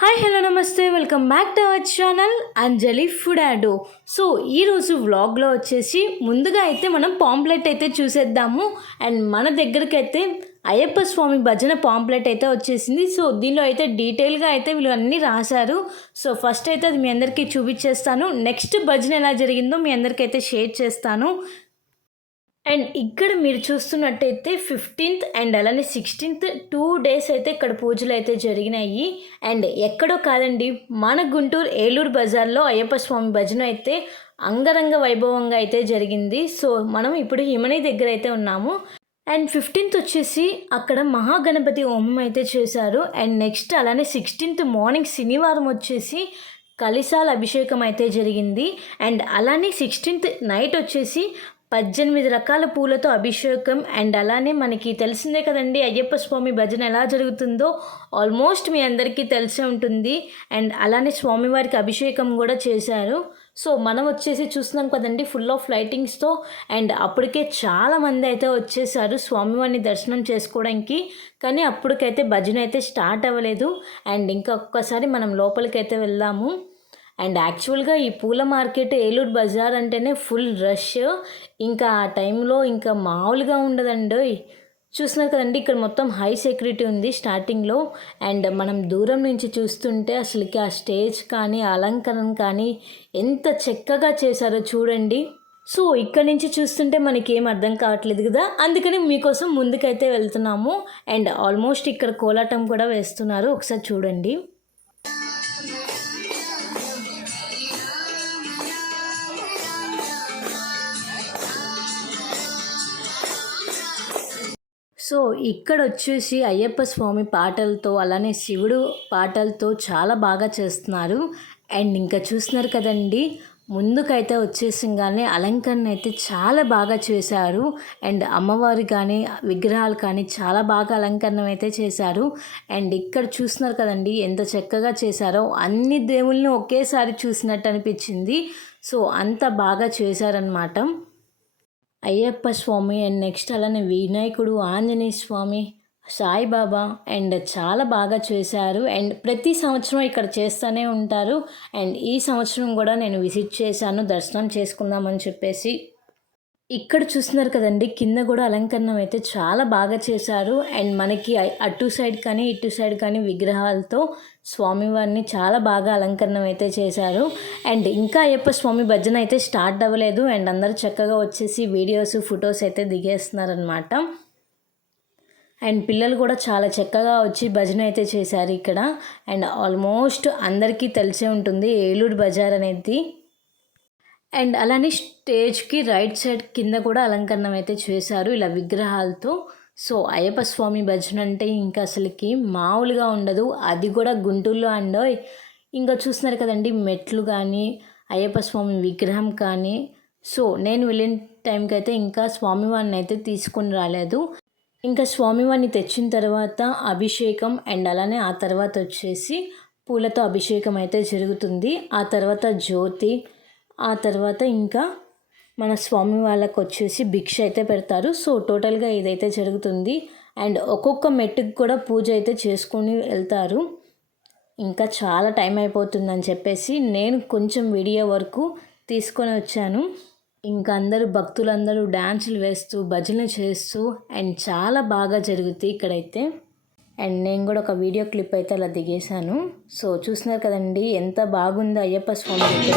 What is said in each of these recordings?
Hi hello namaste welcome back to our channel Anjali food యాడో so ఈరోజు వ్లాగ్లో వచ్చేసి ముందుగా అయితే మనం పాంప్లెట్ అయితే చూసేద్దాము. అండ్ మన దగ్గరికి అయితే అయ్యప్ప స్వామి భజన పాంప్లెట్ అయితే వచ్చేసింది. సో దీనిలో అయితే డీటెయిల్గా అయితే వీళ్ళు అన్నీ రాశారు. సో ఫస్ట్ అయితే అది మీ అందరికీ చూపించేస్తాను. నెక్స్ట్ భజన ఎలా జరిగిందో మీ అందరికీ అయితే షేర్ చేస్తాను. అండ్ ఇక్కడ మీరు చూస్తున్నట్టయితే ఫిఫ్టీన్త్ అండ్ అలానే సిక్స్టీన్త్ టూ డేస్ అయితే ఇక్కడ పూజలు అయితే జరిగినాయి. అండ్ ఎక్కడో కాదండి మన గుంటూరు ఏలూరు బజార్లో అయ్యప్ప స్వామి భజన అయితే అంగరంగ వైభవంగా అయితే జరిగింది. సో మనం ఇప్పుడు హిమని దగ్గర అయితే ఉన్నాము. అండ్ ఫిఫ్టీన్త్ వచ్చేసి అక్కడ మహాగణపతి హోమం అయితే చేశారు. అండ్ నెక్స్ట్ అలానే సిక్స్టీన్త్ మార్నింగ్ శనివారం వచ్చేసి కలిసాల అభిషేకం అయితే జరిగింది. అండ్ అలానే సిక్స్టీన్త్ నైట్ వచ్చేసి పద్దెనిమిది రకాల పూలతో అభిషేకం. అండ్ అలానే మనకి తెలిసిందే కదండి అయ్యప్ప స్వామి భజన ఎలా జరుగుతుందో ఆల్మోస్ట్ మీ అందరికీ తెలిసే ఉంటుంది. అండ్ అలానే స్వామివారికి అభిషేకం కూడా చేశారు. సో మనం వచ్చేసి చూస్తున్నాం కదండి ఫుల్ ఆఫ్ లైటింగ్స్తో అండ్ అప్పటికే చాలామంది అయితే వచ్చేసారు స్వామివారిని దర్శనం చేసుకోవడానికి. కానీ అప్పటికైతే భజన అయితే స్టార్ట్ అవ్వలేదు. అండ్ ఇంకా ఒక్కసారి మనం లోపలికైతే వెళ్దాము. అండ్ యాక్చువల్గా ఈ పూల మార్కెట్ ఏలూరు బజార్ అంటేనే ఫుల్ రష్. ఇంకా ఆ టైంలో ఇంకా మామూలుగా ఉండదండి. చూస్తున్నారు కదండి ఇక్కడ మొత్తం హై సెక్యూరిటీ ఉంది స్టార్టింగ్లో. అండ్ మనం దూరం నుంచి చూస్తుంటే అసలుకి ఆ స్టేజ్ కానీ అలంకరణ కానీ ఎంత చక్కగా చేశారో చూడండి. సో ఇక్కడ నుంచి చూస్తుంటే మనకి ఏం అర్థం కావట్లేదు కదా? అందుకని మీకోసం ముందుకైతే వెళ్తున్నాము. అండ్ ఆల్మోస్ట్ ఇక్కడ కోలాటం కూడా వేస్తున్నారు. ఒకసారి చూడండి. సో ఇక్కడ వచ్చేసి అయ్యప్ప స్వామి పాటలతో అలానే శివుడు పాటలతో చాలా బాగా చేస్తున్నారు. అండ్ ఇంకా చూస్తున్నారు కదండి ముందుకైతే వచ్చేసింగానే అలంకరణ అయితే చాలా బాగా చేశారు. అండ్ అమ్మవారు కానీ విగ్రహాలు కానీ చాలా బాగా అలంకరణ అయితే చేశారు. అండ్ ఇక్కడ చూస్తున్నారు కదండి ఎంత చక్కగా చేశారో అన్ని దేవుళ్ళని ఒకేసారి చూసినట్టు అనిపించింది. సో అంత బాగా చేశారనమాట అయ్యప్ప స్వామి అండ్ నెక్స్ట్ అలానే వినాయకుడు ఆంజనేయ స్వామి సాయిబాబా అండ్ చాలా బాగా చేశారు. అండ్ ప్రతి సంవత్సరం ఇక్కడ చేస్తూనే ఉంటారు. అండ్ ఈ సంవత్సరం కూడా నేను విజిట్ చేశాను. దర్శనం చేసుకుందామని చెప్పేసి. ఇక్కడ చూస్తున్నారు కదండి కింద కూడా అలంకరణం అయితే చాలా బాగా చేశారు. అండ్ మనకి అటు సైడ్ కానీ ఇటు సైడ్ కానీ విగ్రహాలతో స్వామివారిని చాలా బాగా అలంకరణం అయితే చేశారు. అండ్ ఇంకా అయ్యప్ప స్వామి భజన అయితే స్టార్ట్ అవ్వలేదు. అండ్ అందరు చక్కగా వచ్చేసి వీడియోస్ ఫొటోస్ అయితే దిగేస్తున్నారనమాట అండ్ పిల్లలు కూడా చాలా చక్కగా వచ్చి భజన అయితే చేశారు ఇక్కడ. అండ్ ఆల్మోస్ట్ అందరికీ తెలిసే ఉంటుంది ఏలూరు బజార్ అనేది. అండ్ అలానే స్టేజ్కి రైట్ సైడ్ కింద కూడా అలంకరణం అయితే చేశారు ఇలా విగ్రహాలతో. సో అయ్యప్ప స్వామి భజన అంటే ఇంకా అసలుకి మామూలుగా ఉండదు. అది కూడా గుంటూరులో అండ్ ఇంకా చూస్తున్నారు కదండి మెట్లు కానీ అయ్యప్ప స్వామి విగ్రహం కానీ. సో నేను వెళ్ళిన టైంకి అయితే ఇంకా స్వామివారిని అయితే తీసుకుని రాలేదు. ఇంకా స్వామివారిని తెచ్చిన తర్వాత అభిషేకం అండ్ అలానే ఆ తర్వాత వచ్చేసి పూలతో అభిషేకం అయితే జరుగుతుంది. ఆ తర్వాత జ్యోతి ఆ తర్వాత ఇంకా మన స్వామి వాళ్ళకు వచ్చేసి భిక్ష అయితే పెడతారు. సో టోటల్గా ఇదైతే జరుగుతుంది. అండ్ ఒక్కొక్క మెట్టుకు కూడా పూజ అయితే చేసుకొని వెళ్తారు. ఇంకా చాలా టైం అయిపోతుందని చెప్పేసి నేను కొంచెం వీడియో వరకు తీసుకొని వచ్చాను. ఇంకా అందరూ భక్తులందరూ డ్యాన్సులు వేస్తూ భజనలు చేస్తూ అండ్ చాలా బాగా జరుగుతాయి ఇక్కడైతే. అండ్ నేను కూడా ఒక వీడియో క్లిప్ అయితే అలా దిగేశాను సో చూసినారు కదండి ఎంత బాగుందో అయ్యప్ప స్వామి దగ్గర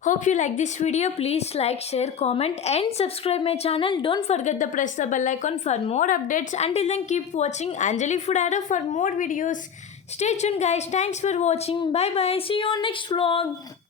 Hope you like this video. Please like, share, comment and subscribe my channel. Don't forget to press the bell icon for more updates. Until then keep watching Anjali Food Arrow for more videos. Stay tuned guys. Thanks for watching. Bye bye. See you on next vlog.